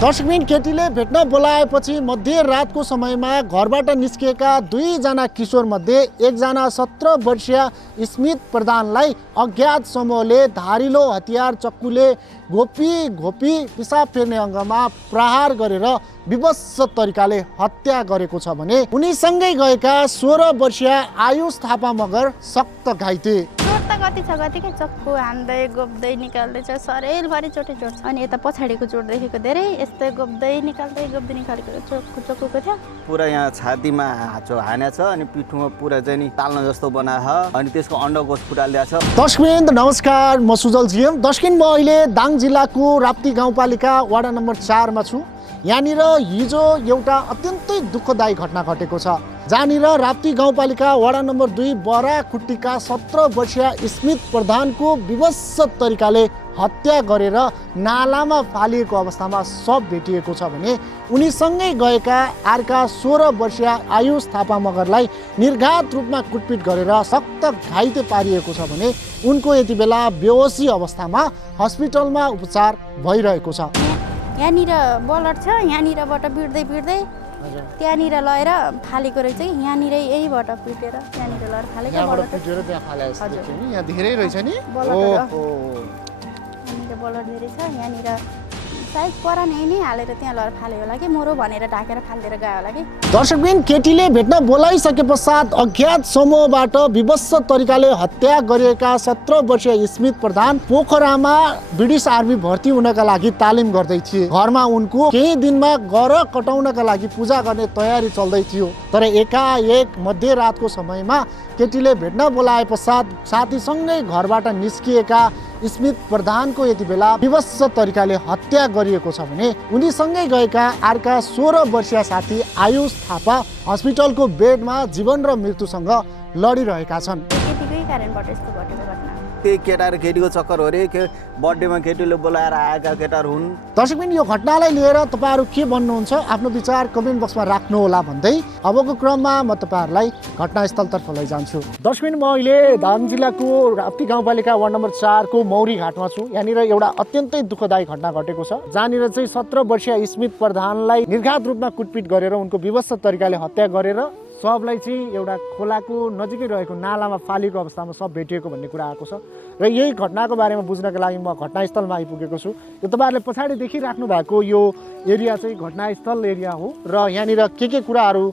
दर्शकबिन केटीले भेट्न बोलाएपछि मध्यरातको समयमा घरबाट निस्किएका दुईजना किशोर मध्ये एकजना 17 वर्षीय स्मित प्रधानलाई अज्ञात समूहले धारिलो हतियार चक्कुले घोपी पिसाब फेर्ने अङ्गमा प्रहार गरेर विभत्स तरिकाले हत्या गरेको छ भने उनीसँगै गएका 16 वर्षीय आयुष थापा मगर सक्त घाइते। कति छ कतिकै चक्कु हान्दै गोप्दै निकाल्दै छ, शरीरभरि चोटै चोट छ। अनि यता पछाडिको चोट देखेको धेरै यस्तै गोप्दै निकालेको चक्कुको थियो। पुरा यहाँ छातीमा हानेछ अनि पिठोमा पुरा चाहिँ नि ताल्न जस्तो बनायो अनि त्यसको अन्डकोष फुटालिदिएको छ। दर्शकबिन नमस्कार, म सुजल जिएम। दर्शकबिन म अहिले दाङ जिल्लाको राप्ती गाउँपालिका वडा नम्बर 4 मा छु। यहाँनिर हिजो एउटा अत्यन्तै दुःखदायी घटना घटेको छ, जहाँनिर राप्ती गाउँपालिका वडा नम्बर 2 बराखुट्टीका 17 वर्षीय स्मित प्रधानको विभत्स तरिकाले हत्या गरेर नालामा फालिएको अवस्थामा शव भेटिएको छ भने उनीसँगै गएका अर्का 16 वर्षीय आयुष थापा मगरलाई निर्घात रूपमा कुटपिट गरेर सक्त घाइते पारिएको छ भने उनको यति बेला बेहोसी अवस्थामा हस्पिटलमा उपचार भइरहेको छ। यहाँनिर बलर छ, यहाँनिरबाट भिड्दै त्यहाँनिर लगेर फालेको रहेछ कि यहाँनिर यहीबाट पिटेर त्यहाँनिर लगेर फालेको। यहाँबाट पिटेर त्यहाँ फालेको देखियो नि, यहाँ धेरै रहेछ नि। यहाँनिर बलर धेरै छ, यहाँनिर सायद परानै नै हालेर त्यहाँ लगेर फाल्यो होला कि मोरो भनेर ढाकेर फालिदिएर गयो होला कि। दर्शकबिन केटीले भेट्न बोलाइसके पश्चात अज्ञात समूहबाट विभत्स तरिकाले हत्या गरिएका 17 वर्षीय स्मित प्रधान पोखरामा ब्रिटिस आर्मी भर्ती हुनका लागि तालिम गर्दै थिए। घरमा उनको केही दिनमा गर कटाउनका लागि पूजा गर्ने तयारी चल्दै थियो। तर एकाएक मध्यरातको समयमा केटीले भेट्न बोलाए पश्चात साथीसँगै घरबाट निस्किएका स्मित प्रधानको यति बेला विभत्स तरिकाले हत्या गरिएको छ भने उनीसँगै गएका अर्का 16 वर्षीय साथी आयुष थापा हस्पिटलको बेडमा जीवन र मृत्युसँग लडिरहेका छन्। केटीकै कारणबाट यस्तो घटेको घटना। त्यही केटा र केटीको चक्कर हो रे, बर्थडेमा केटीले बोलाएर आएका केटाहरू हुन्। दर्शकबिन यो घटनालाई लिएर तपाईँहरू के भन्नुहुन्छ, आफ्नो विचार कमेन्ट बक्समा राख्नुहोला भन्दै अबको क्रममा म तपाईँहरूलाई घटनास्थलतर्फ लैजान्छु। दर्शकबिन म अहिले दाङ जिल्लाको राप्ती गाउँपालिका वार्ड नम्बर 4 को मौरी घाटमा छु। यहाँनिर एउटा अत्यन्तै दुःखदायी घटना घटेको छ, जहाँनिर चाहिँ 17 वर्षीय स्मित प्रधानलाई निर्घात रूपमा कुटपिट गरेर उनको विभत्स तरिकाले हत्या गरेर सबलाई चाहिँ एउटा खोलाको नजिकै रहेको नालामा फालेको अवस्थामा सब भेटिएको भन्ने कुरा आएको छ। र यही घटनाको बारेमा बुझ्नका लागि म घटनास्थलमा आइपुगेको छु। यो तपाईँहरूले पछाडि देखिराख्नु भएको यो एरिया चाहिँ घटनास्थल एरिया हो र यहाँनिर के कुराहरू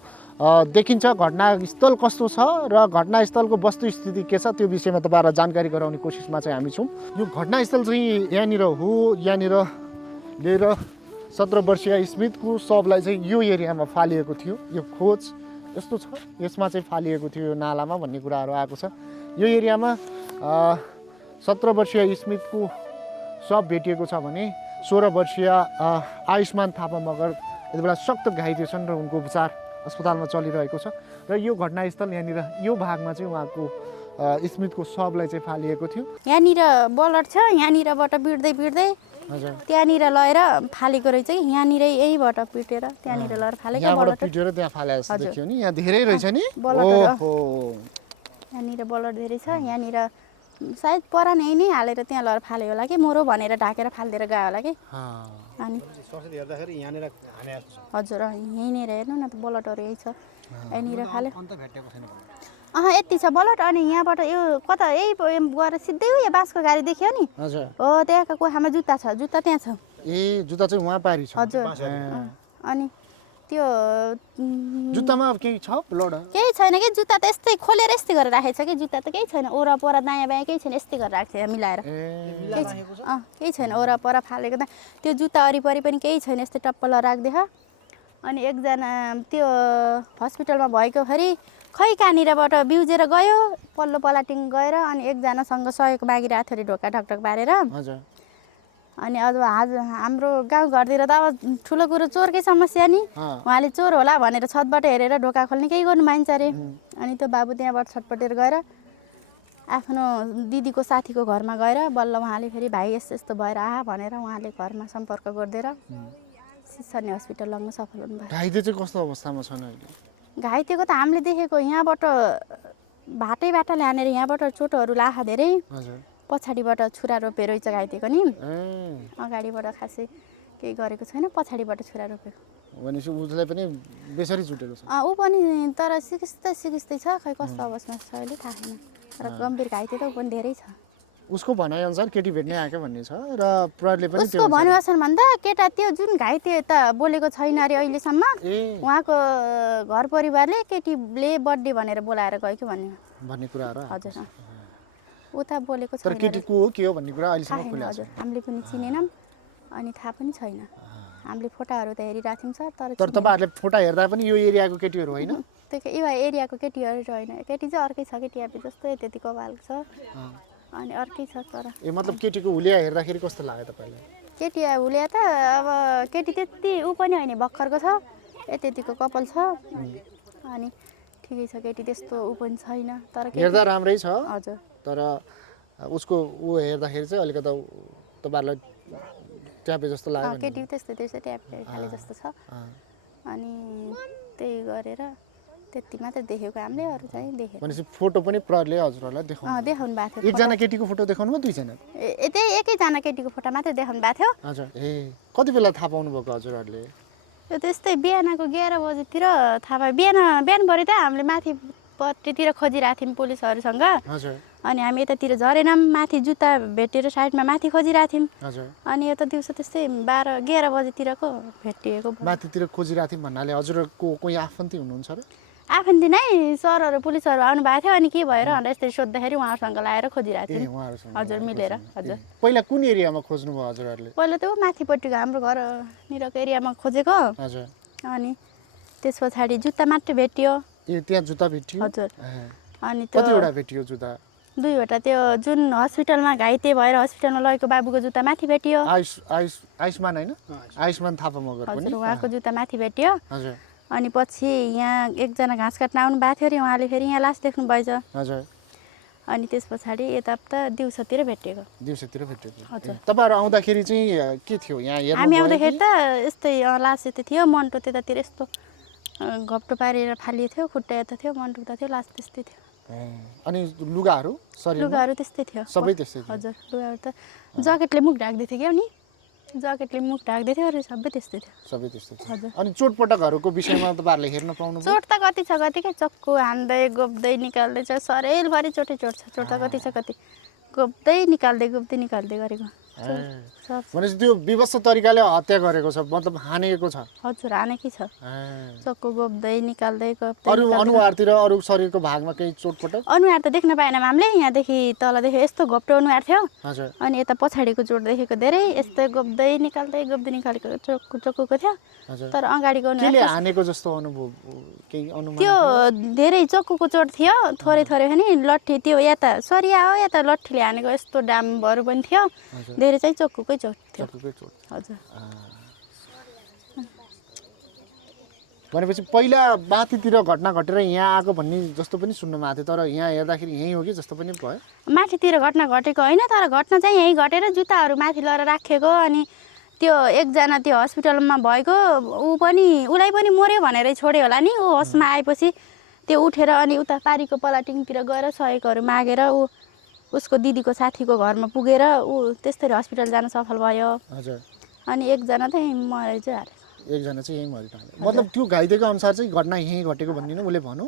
देखिन्छ, घटनास्थल कस्तो छ र घटनास्थलको वस्तुस्थिति के छ त्यो विषयमा तपाईँहरूलाई जानकारी गराउने कोसिसमा चाहिँ हामी छौँ। यो घटनास्थल चाहिँ यहाँनिर हो। यहाँनिर लिएर 17 वर्षीय स्मितको शवलाई चाहिँ यो एरियामा फालिएको थियो। यो खोज यस्तो छ, यसमा चाहिँ फालिएको थियो यो नालामा भन्ने कुराहरू आएको छ। यो एरियामा 17 वर्षीय स्मितको शव भेटिएको छ भने 16 वर्षीय आयुष्मान थापा मगर यति बेला सक्त घाइते छन् र उनको उपचार अस्पतालमा चलिरहेको छ। र यो घटनास्थल यहाँनिर यो भागमा चाहिँ उहाँको स्मितको शवलाई चाहिँ फालिएको थियो। यहाँनिर बलर छ, यहाँनिरबाट भिड्दै त्यहाँनिर लगेर फालेको रहेछ कि यहाँनिर यहीबाट पिटेर त्यहाँनिर लगेर फालेको। यहाँबाट पिटेर त्यहाँ फालेको देखियो नि, यहाँ धेरै रहेछ नि। यहाँनिर बलर धेरै छ, यहाँनिर सायद परानै नै हालेर त्यहाँ लगेर फाल्यो होला कि मोरो भनेर ढाकेर फालिदिएर गयो होला कि। अनि हजुर यहीँनिर हेर्नु न त बलटहरू यही छ, यहीँनिर फाल्यो। यति छ बलट। अनि यहाँबाट यो कता यही गएर सिधै यो बाँसको गाडी देखियो नि, हो त्यहाँको कोठामा जुत्ता छ, जुत्ता त्यहाँ छ। ए जुत्ता चाहिँ उहाँ पारी छ। हजुर। अनि त्यो जुत्तामा अब केही छ ब्लड? केही छैन कि, जुत्ता त यस्तै खोलेर यस्तै गरेर राखेको छ कि, जुत्ता त केही छैन, ओरापर दायाँ बायाँ केही छैन, यस्तै गरेर राखेको छ मिलाएर। केही छैन, ओरापर फालेको त त्यो जुत्ता वरिपरि पनि केही छैन, यस्तै टप्पल राखिदियो। अनि एकजना त्यो हस्पिटलमा भएकोखेरि खै कहाँनिरबाट बिउजेर गयो, पल्लो पलाटिङ गएर अनि एकजनासँग सहयोग मागिरहेको थियो अरे ढोका ढकढक पारेर। अनि अब हाम्रो गाउँघरतिर त अब ठुलो कुरो चोरकै समस्या नि, उहाँले चोर होला भनेर छतबाट हेरेर ढोका खोल्ने केही गर्नु पाइन्छ अरे। अनि त्यो बाबु त्यहाँबाट छटपटेर गएर आफ्नो दिदीको साथीको घरमा गएर बल्ल उहाँले फेरि भाइ यस्तो यस्तो भएर भनेर उहाँले घरमा सम्पर्क गरिदिएर सिसानी हस्पिटल लग्न सफल हुनुभयो। घाइते चाहिँ कस्तो अवस्थामा छन् अहिले? घाइतेको त हामीले देखेको यहाँबाट भाटैबाट ल्यानेर यहाँबाट चोटहरू लाखा धेरै, पछाडिबाट छुरा रोपेर घाइतेको नि, अगाडिबाट खासै केही गरेको छैन पछाडिबाट छुरा रोपेको भनेपछि उसलाई पनि बेसरी छुटेको छ ऊ पनि तर सिकिस्तै छ खै कस्तो अवस्थामा छ अहिले थाहा छैन तर गम्भीर घाइते त ऊ पनि धेरै छ उसको भनाइअनुसार केटी भेट्ने आएको भन्ने छ र प्रहरीले पनि उसको भनाइअनुसार भन्दा केटा त्यो जुन घाइते त बोलेको छैन अरे अहिलेसम्म उहाँको घर परिवारले केटीले बर्थडे भनेर बोलाएर गयो कि भन्ने कुराहरू हजुर उता बोलेको तर छैन केटी को हो के हो भन्ने कुरा अहिलेसम्म खुलेको हजुर हामीले पनि चिनेनौँ अनि थाहा पनि छैन हामीले फोटाहरू त हेरिरहेको थियौँ सर तर तपाईँहरूले फोटा हेर्दा पनि यो एरियाको केटीहरू होइन त्यो यो एरियाको केटीहरू होइन केटी चाहिँ अर्कै छ केटी अब जस्तै त्यति कपाल छ अनि अर्कै छ तर मतलब केटीको हुलिया हेर्दाखेरि कस्तो लाग्यो तपाईँलाई केटी हुलिया त अब केटी त्यति ऊ पनि होइन भर्खरको छ त्यतिको कपाल छ अनि ठिकै छ केटी त्यस्तो ऊ पनि छैन तर हेर्दा राम्रै छ हजुर तर उसको ऊ हेर्दाखेरि चाहिँ अलिकति तपाईँहरूलाई ट्यापे जस्तो लाग्यो केटी त्यस्तै ट्यापे खाले जस्तो छ अनि त्यही गरेर त्यति मात्रै देखेको हामीले अरू चाहिँ देखेको भनेपछि फोटो पनि प्रहरीले हजुरहरूलाई देखाउनु भएको थियो एकजना केटीको फोटो देखाउनु भयो दुईजना त्यही एकैजना केटीको फोटो मात्रै देखाउनु भएको थियो हजुर कति बेला थाहा पाउनु भएको हजुरहरूले यो त्यस्तै बिहानको 11 बजेतिर थाहा पायो बिहानभरि त हामीले माथिपट्टितिर खोजिरहेको थियौँ पुलिसहरूसँग हजुर अनि हामी यतातिर झरेनौँ माथि जुत्ता भेटेर साइडमा माथि खोजिरहेको थियौँ हजुर अनि यो त दिउँसो त्यस्तै 11 बजेतिरको भेटिएको माथितिर खोजिरहेको थियौँ भन्नाले हजुरको कोही आफन्ती हुनुहुन्छ र आफन्ती नै सरहरू पुलिसहरू आउनु भएको थियो अनि के भएर भनेर यस्तै सोद्धाखेरि उहाँहरूसँग लाएर खोजिरहेको थियौँ हजुर मिलेर हजुर पहिला कुन एरियामा खोज्नु भयो हजुरहरूले पहिला त ऊ माथिपट्टिको हाम्रो घरनिरको एरियामा खोजेको हजुर अनि त्यस पछाडि जुत्ता मात्रै भेटियो त्यहाँ जुत्ता भेटियो हजुर अनि कतिवटा भेटियो जुत्ता दुईवटा त्यो जुन हस्पिटलमा घाइते भएर हस्पिटलमा लगेको बाबुको जुत्ता माथि भेटियो आयुष्मान होइन आयुष्मान थापा मगर पनि हजुर उहाँको जुत्ता माथि भेटियो हजुर अनि पछि यहाँ एकजना घाँस काट्न आउनु भएको थियो अरे उहाँले फेरि यहाँ लास देख्नु भएछ हजुर अनि त्यस पछाडि यता त दिउँसोतिर भेटिएको हजुर तपाईँहरू आउँदाखेरि चाहिँ के थियो यहाँ हेर्नु हामी आउँदाखेरि त यस्तै लास यता थियो मन्टो त्यतातिर यस्तो घप्टो पारेर फालिएको थियो खुट्टा यता थियो मन्टो उता थियो लास त्यस्तै थियो अनि लुगाहरू त्यस्तै थियो सबै त्यस्तै थियो हजुर लुगाहरू त ज्याकेटले मुख ढाक्दै थियो क्या नि ज्याकेटले मुख ढाक्दै थियो अरू सबै त्यस्तै थियो हजुर अनि चोटपटकहरूको विषयमा तपाईँहरूले हेर्न पाउनु चोट त कति छ कति क्या चक्कु हान्दै गोप्दै निकाल्दै छ सरेलभरि चोटै चोट छ चोट त कति छ कति गोप्दै निकाल्दै गरेको भनेपछि त्यो विवश तरिकाले हत्या गरेको छ मतलब हानेको छ हजुर हानेकै छ चक्कु गोप्दै निकाल्दै अरू अनुहारतिर अरू शरीरको भागमा केही चोटपटक अनुहार त देख्न पाएन हामीले यहाँदेखि तलदेखि यस्तो घोप्टो अनुहार थियो हजुर अनि यता पछाडिको चोट देखेको धेरै यस्तै गोप्दै निकालेको चक्कुको थियो तर अगाडिको अनुहार हानेको जस्तो अनुभव केही अनुमान त्यो धेरै चक्कुको चोट थियो थोरै पनि लट्ठी त्यो यता सरिया हो यता लट्ठीले हानेको यस्तो डामहरू पनि थियो धेरै चाहिँ चक्कुकै चोट थियो हजुर भनेपछि पहिला माथितिर घटना घटेर यहाँ आएको भन्ने जस्तो पनि सुन्नुमा आएको थियो तर यहाँ हेर्दाखेरि यहीँ हो कि जस्तो पनि भयो माथितिर घटना घटेको होइन तर घटना चाहिँ यहीँ घटेर जुत्ताहरू माथि लगेर राखेको अनि त्यो एकजना त्यो हस्पिटलमा भएको उसलाई पनि मर्यो भनेर छोड्यो होला नि ऊ होसमा आएपछि त्यो उठेर अनि उता पारीको पलाटिङतिर गएर सहयोगहरू मागेर उसको दिदीको साथीको घरमा पुगेर ऊ त्यस्तै हस्पिटल जान सफल भयो हजुर अनि एकजना चाहिँ मरेर चाहिँ हालेको एकजना चाहिँ यहीँ मरिरहनु मतलब त्यो घाइतेको अनुसार चाहिँ घटना यहीँ घटेको भन्ने नै उसले भनौँ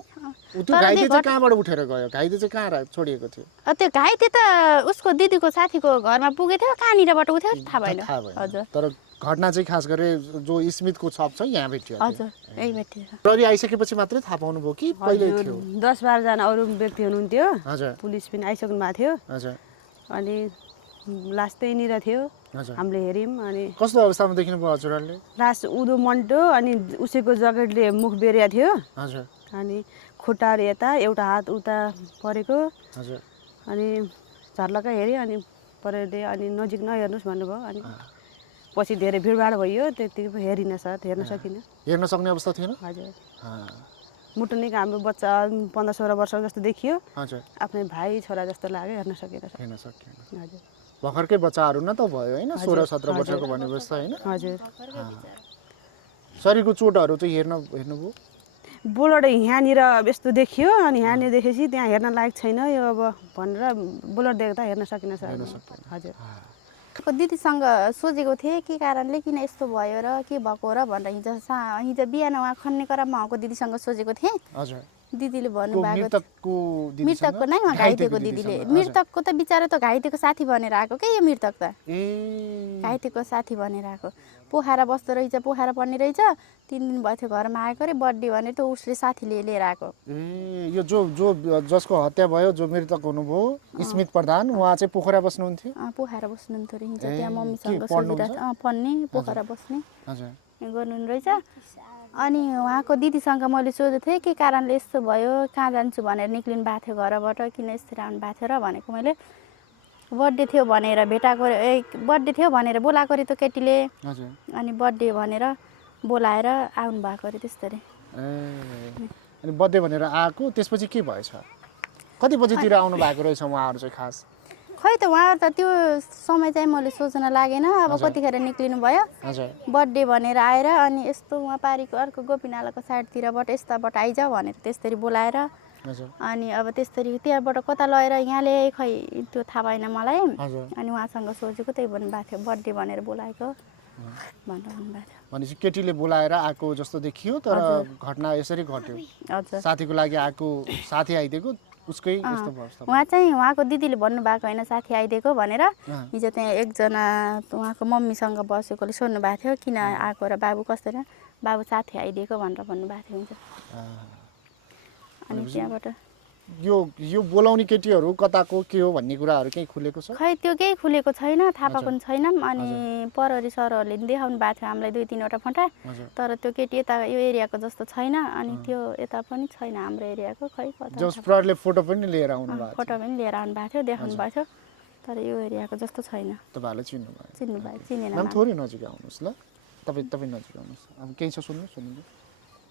त्यो घाइते चाहिँ कहाँबाट उठेर गयो घाइते चाहिँ कहाँ छोडिएको थियो त्यो घाइते त उसको दिदीको साथीको घरमा पुगेको थियो कहाँनिरबाट उठ्यो थाहा भएन हजुर तर घटना चाहिँ खास गरी जो स्मितको छप छ यहाँ भेटियो हजुर यही भेटियो प्रहरी आइसकेपछि मात्रै थाहा पाउनु भयो कि पहिले थियो 10-12 जना अरू व्यक्ति हुनुहुन्थ्यो हजुर पुलिस पनि आइसक्नु भएको थियो हजुर अनि लास त्यहीँनिर थियो हामीले हेऱ्यौँ अनि कस्तो अवस्थामा देखिनु भयो हजुरहरूले लास उदो मन्टो अनि उसैको ज्याकेटले मुख बेरिया थियो हजुर अनि खुट्टाहरू यता एउटा हात उता परेको हजुर अनि झर्लक्कै हेऱ्यो अनि परेले अनि नजिक नहेर्नुहोस् भन्नुभयो अनि पछि धेरै भिडभाड भयो त्यतिको हेर्न सकिनँ हेर्न सक्ने अवस्था थिएन हजुर मुटुनी हाम्रो बच्चा 15-16 वर्ष जस्तो देखियो हजुर आफ्नै भाइ छोरा जस्तो लाग्यो हेर्न सकेन हजुर भर्खरकै बच्चाहरू न त भयो होइन 16-17 वर्षको भनेपछि होइन हजुर शरीरको चोटहरू चाहिँ हेर्नुभयो बोलर यहाँनिर यस्तो देखियो अनि यहाँनिर देखेपछि त्यहाँ हेर्न लायक छैन यो अब भनेर बोलर देख्दा हेर्न सकिन सर हजुर दिदीसँग सोचेको थिएँ के कारणले किन यस्तो भयो र के भएको र भनेर हिजो बिहान उहाँ खन्ने क्रममा उहाँको दिदीसँग सोचेको थिएँ। हजुर दिदीले भन्नुभएको मृतकको दिदीसँग मृतकको नै घाइतेको दिदीले मृतकको त बिचरा त घाइतेको साथी भनेर आएको के यो मृतक त घाइतेको साथी भनेर आएको पोखरा बस्दो रहेछ पोखरा पढ्ने रहेछ 3 दिन भयो थियो घरमा आएको अरे बर्थडे भनेर त उसले साथीले लिएर आएको यो जसको हत्या भयो जो मृतक हुनुभयो स्मित प्रधान उहाँ चाहिँ पोखरा बस्नुहुन्थ्यो पोखरा बस्नुहुन्थ्यो अरे हिजो त्यहाँ मम्मीसँग सोधिरहेको पढ्ने पोखरा बस्ने गर्नु रहेछ। अनि उहाँको दिदीसँग मैले सोधेको थिएँ के कारणले यस्तो भयो कहाँ जान्छु भनेर निक्लिनु भएको थियो घरबाट किन यसरी आउनु भएको थियो र भनेको मैले बर्थडे थियो भनेर भेटाएको बर्थडे थियो भनेर बोलाएको अरे त्यो केटीले अनि बर्थडे भनेर बोलाएर आउनु भएको अरे त्यस्तरी अनि बर्थडे भनेर आएको त्यसपछि के भएछ कति बजीतिर आउनु भएको रहेछ उहाँहरू चाहिँ खास खै त उहाँ त त्यो समय चाहिँ मैले सोच्न लागेन अब कतिखेर निक्लिनु भयो बर्थडे भनेर आएर अनि यस्तो उहाँ पारीको अर्को गोपीनालाको साइडतिरबाट यस्ताबाट आइज भनेर त्यसरी बोलाएर अनि अब त्यसरी त्यहाँबाट कता लगेर यहाँ ल्याए खै त्यो थाहा भएन मलाई अनि उहाँसँग सोचेको त्यही भन्नुभएको थियो बर्थडे भनेर बोलाएको भनेर भन्नुभएको थियो भनेपछि केटीले बोलाएर आएको जस्तो देखियो तर घटना यसरी घट्यो हजुर साथीको लागि आएको साथी आइदिएको उसकै यस्तो भयो उहाँ चाहिँ उहाँको दिदीले भन्नुभएको होइन साथी आइदिएको भनेर हिजो त्यहाँ एकजना उहाँको मम्मीसँग बसेकोले सोध्नु भएको थियो किन आएको र बाबु कसरी बाबु साथी आइदिएको भनेर भन्नुभएको थियो हुन्छ अनि त्यहाँबाट यो बोलाउने केटीहरू कताको के हो भन्ने कुराहरू केही खुलेको छ खै त्यो केही खुलेको छैन थाहा पाएको पनि छैन अनि प्रहरी सरहरूले देखाउनु भएको थियो हामीलाई 2-3 वटा फोटा तर त्यो केटी यता यो एरियाको जस्तो छैन अनि त्यो यता पनि छैन हाम्रो एरियाको खै कता जस प्रहरीले फोटो पनि लिएर आउनु भएको फोटो पनि लिएर आउनु भएको थियो देखाउनु भएको थियो तर यो एरियाको जस्तो छैन तपाईहरुले चिन्नु भयो चिनेन नाम थोरै नजिक आउनुस् ल तपाई नजिक आउनुस् अब केही छ सुन्नु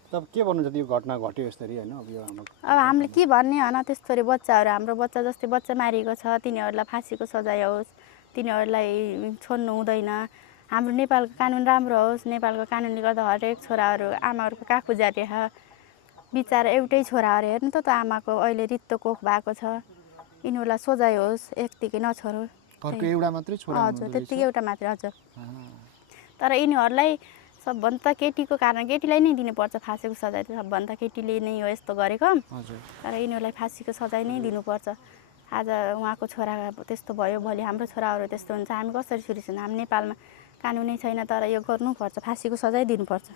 तब के भन्नु छ यो घटना घट्यो यसरी हैन अब यो अब हामीले के भन्ने हैन त्यस्तोरी बच्चाहरू हाम्रो बच्चा जस्तै बच्चा मारिएको छ तिनीहरूलाई फाँसीको सजाय होस् तिनीहरूलाई छोड्नु हुँदैन हाम्रो नेपालको कानुन राम्रो होस् नेपालको कानुनले गर्दा हरेक छोराहरू आमाहरूको काखु जाटे बिचारा एउटै छोरा अरे हेर्नु त आमाको अहिले रित्तो कोख भएको छ यिनीहरूलाई सजाय होस् एकतिकै नछोडो घरको एउटा मात्रै छोरा हजुर त्यतिकै एउटा मात्रै हजुर तर यिनीहरूलाई सबभन्दा केटीको कारण केटीलाई नै दिनुपर्छ फाँसीको सजाय त सबभन्दा केटीले नै हो यस्तो गरेको तर यिनीहरूलाई फाँसीको सजाय नै दिनुपर्छ आज उहाँको छोरा त्यस्तो भयो भोलि हाम्रो छोराहरू त्यस्तो हुन्छ हामी कसरी सुरिन्छौँ हामी नेपालमा कानुनै छैन तर यो गर्नुपर्छ फाँसीको सजाय दिनुपर्छ